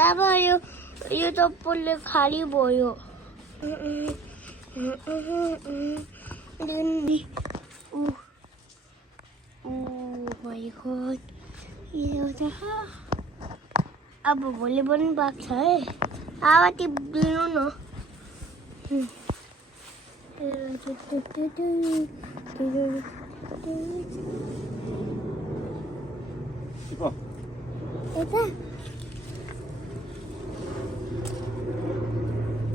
बाबा यो चप्पलले खाली भयो माय गॉड अब भोलि पनि बाँच्छ है हावा टिप्दिनु न यता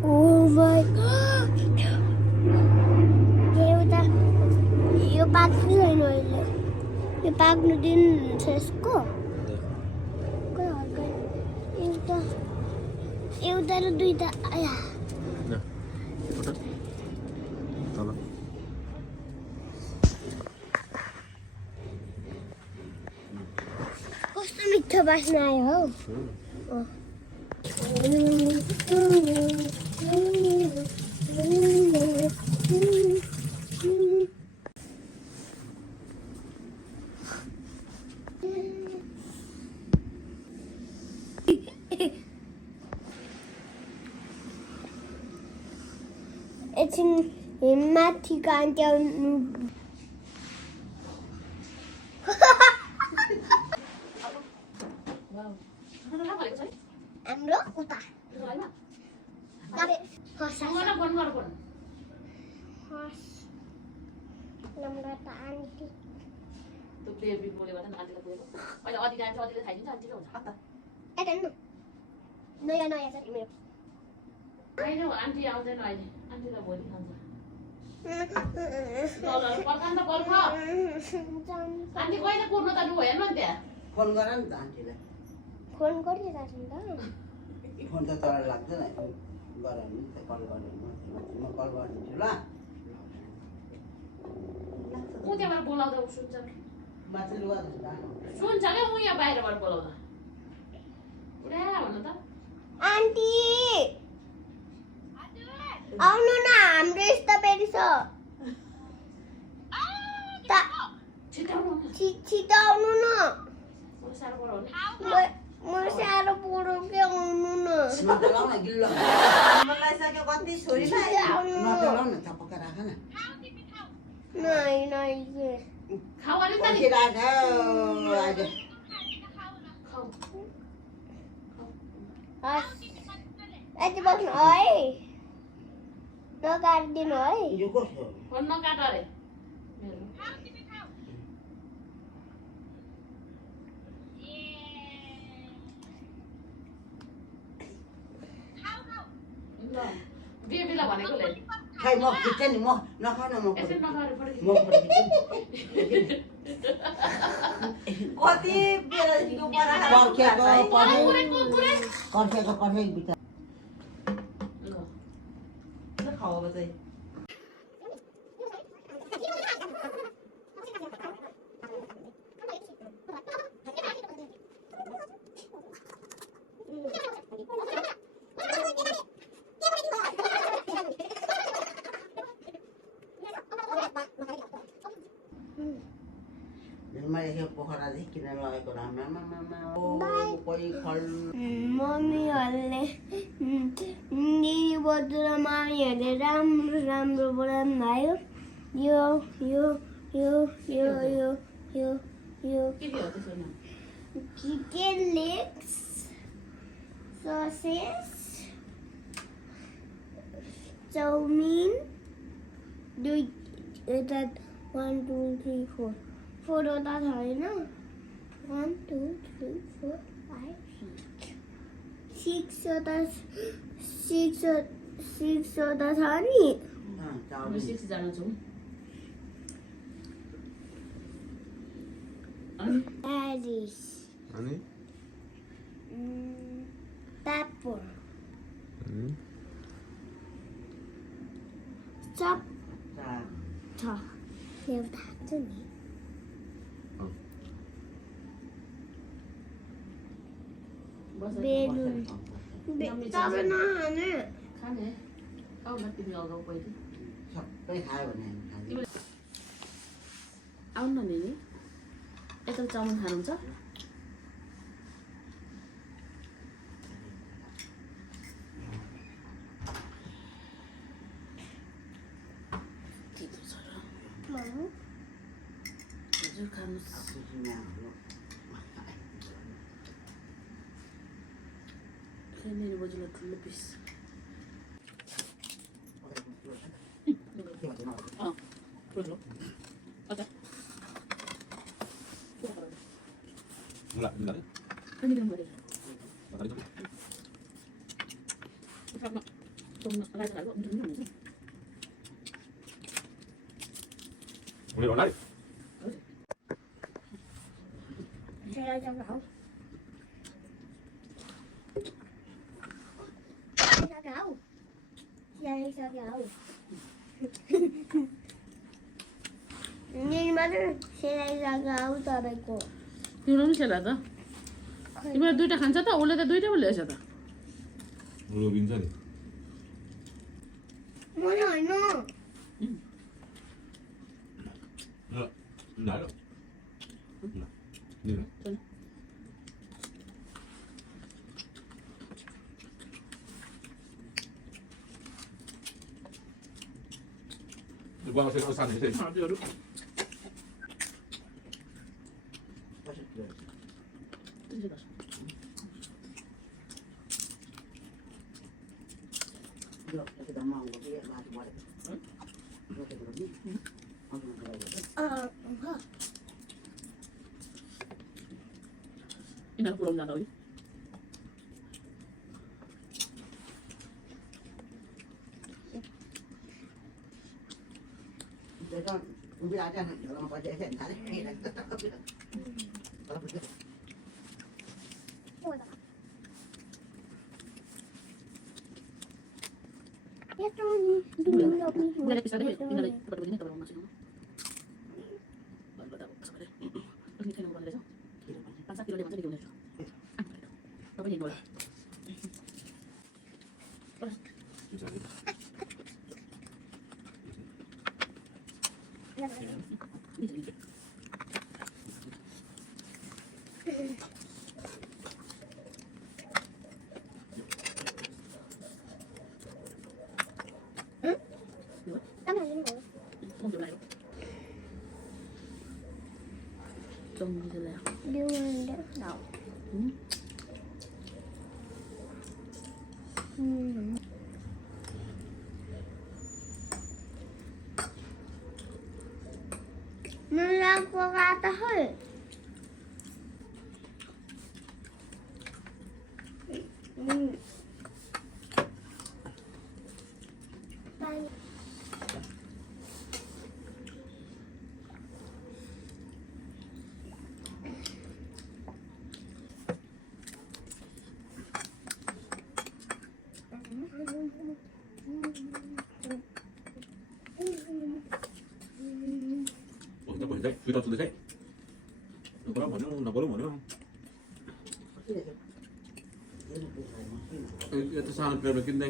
Oh my god! यो पाक्नु होइन अहिले यो पाक्नु दिनुहुन्छ यसको एउटा र दुईटा आया कस्तो मिठो बास्ना आयो हौ एकछिन माथि कान्ट्याउनु हाम्रो उता आन्टी नयाँ नयाँ छ मेरो आन्टी आउँदैन अहिले आन्टीलाई भोलि खान्छ आन्टी कहिले कुर्नु त लु हेर्नु नि त्यहाँ फोन गर नि त आन्टीलाई फोन गरिरहेको छु नि त फोन त तर लाग्दैन गर नि त कल गर्नु म कल गरिदिन्छु ल ऊ त्यहाँबाट बोलाउँदा ऊ सुन्छ माथि लुगा सुन्छ क्या ऊ यहाँ बाहिरबाट बोलाउँदा पुरा भन्नु त आन्टी आउनु न हाम्रो स्ट्रबेरी छ छिटो आउनु न म साह्रो पढो के आउनु न नचलाउ न गिल्लो मलाई सक्यो कति छोरी नचलाउ न चपक्क राख न नाइ खाऊ अलिक त नि राख आज यति बस्नु है नकाटिदिनु है यो कसो फोन नकाट अरे बेबीलाई भनेको ले खै म खिच्छ नि म नखाउ न म यसरी नखाएर फर्किनु म कति बेलादेखिको पर्खेको बिटा खाऊ अब चाहिँ मैले पोखरादेखि किनेर लगेको राम्रामा कोही खल मम्मीहरूले दिदी बजु र मामीहरूले राम्रो राम्रो बनाउनु भयो यो यो यो यो यो यो यो के हो त्यसो न chicken legs sausage chawmain दुई यता 1 2 3 4 फोरवटा छ होइन 1 2 3 4 5 6वटा 6वटा छ नि हामी 6 जना छौं Paris अनि pepper chop छ एउटा छ नि बेलुन तपाईँ नखाने खाने आउ न तिमी अगाउ पहिले सबै खायो भने आउन न नि यता चाउमिन खानुहुन्छ 아주 감스. Ini bajulah dulu bis. Dulu. Oke. Enggak, benar. Kan ini gambar. Makanya itu. Sama. Tunggu, ada kalau bener. Mulai online. Saya aja tahu. Saya tahu. Ini mana? Saya tahu tapi kok. 이런 셀라다. 이번에 두이টা খান চাতা ওলে তা দুইটা বলে আসাতা Mulai binsan. Mana no? Enggak. Enggak ada. Enggak. Ini kan. Gua masih kosan di sini. 아 여러 뜯어다 이날 그럼 나 너희 내가 우리 아자는 여러 번 빠져 나는 Ya tuh, dulu Udah bisa deh, ini dapat begini tahu masih mau. Baru tahu sebenarnya. Ini kan udah ada. Pansa kilo dia masih di Indonesia. Apa ini bola? Bisa nih. Ini. Tắm này luôn. Không chịu lại đâu. Trông như thế nào? Đưa lên đó đậu. Nó ra qua ra tới. Đây. Kita boleh deh, kita sudah deh. Kalau mana, nak boleh mana? Itu sangat berbikin deh.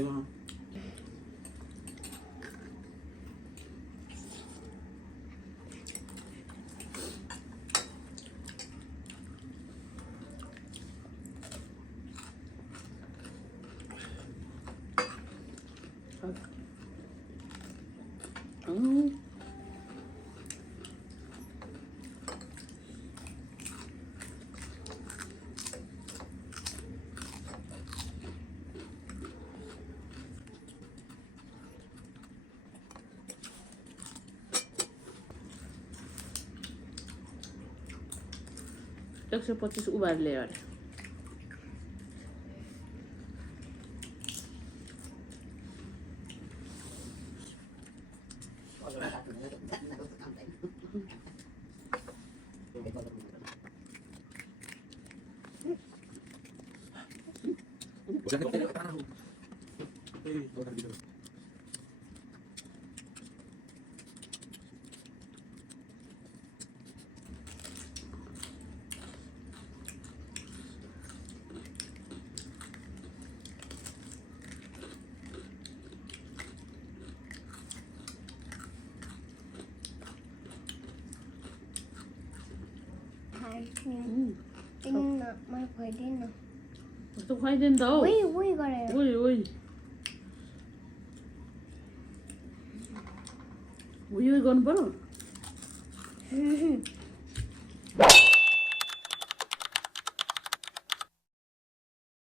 Yoksa potis ubarlıyor. Tin nè, mai phải tin nè. Không phải đến đâu. Ui, ui 그래요. ui. 우유 이건 뭐야? Mhm.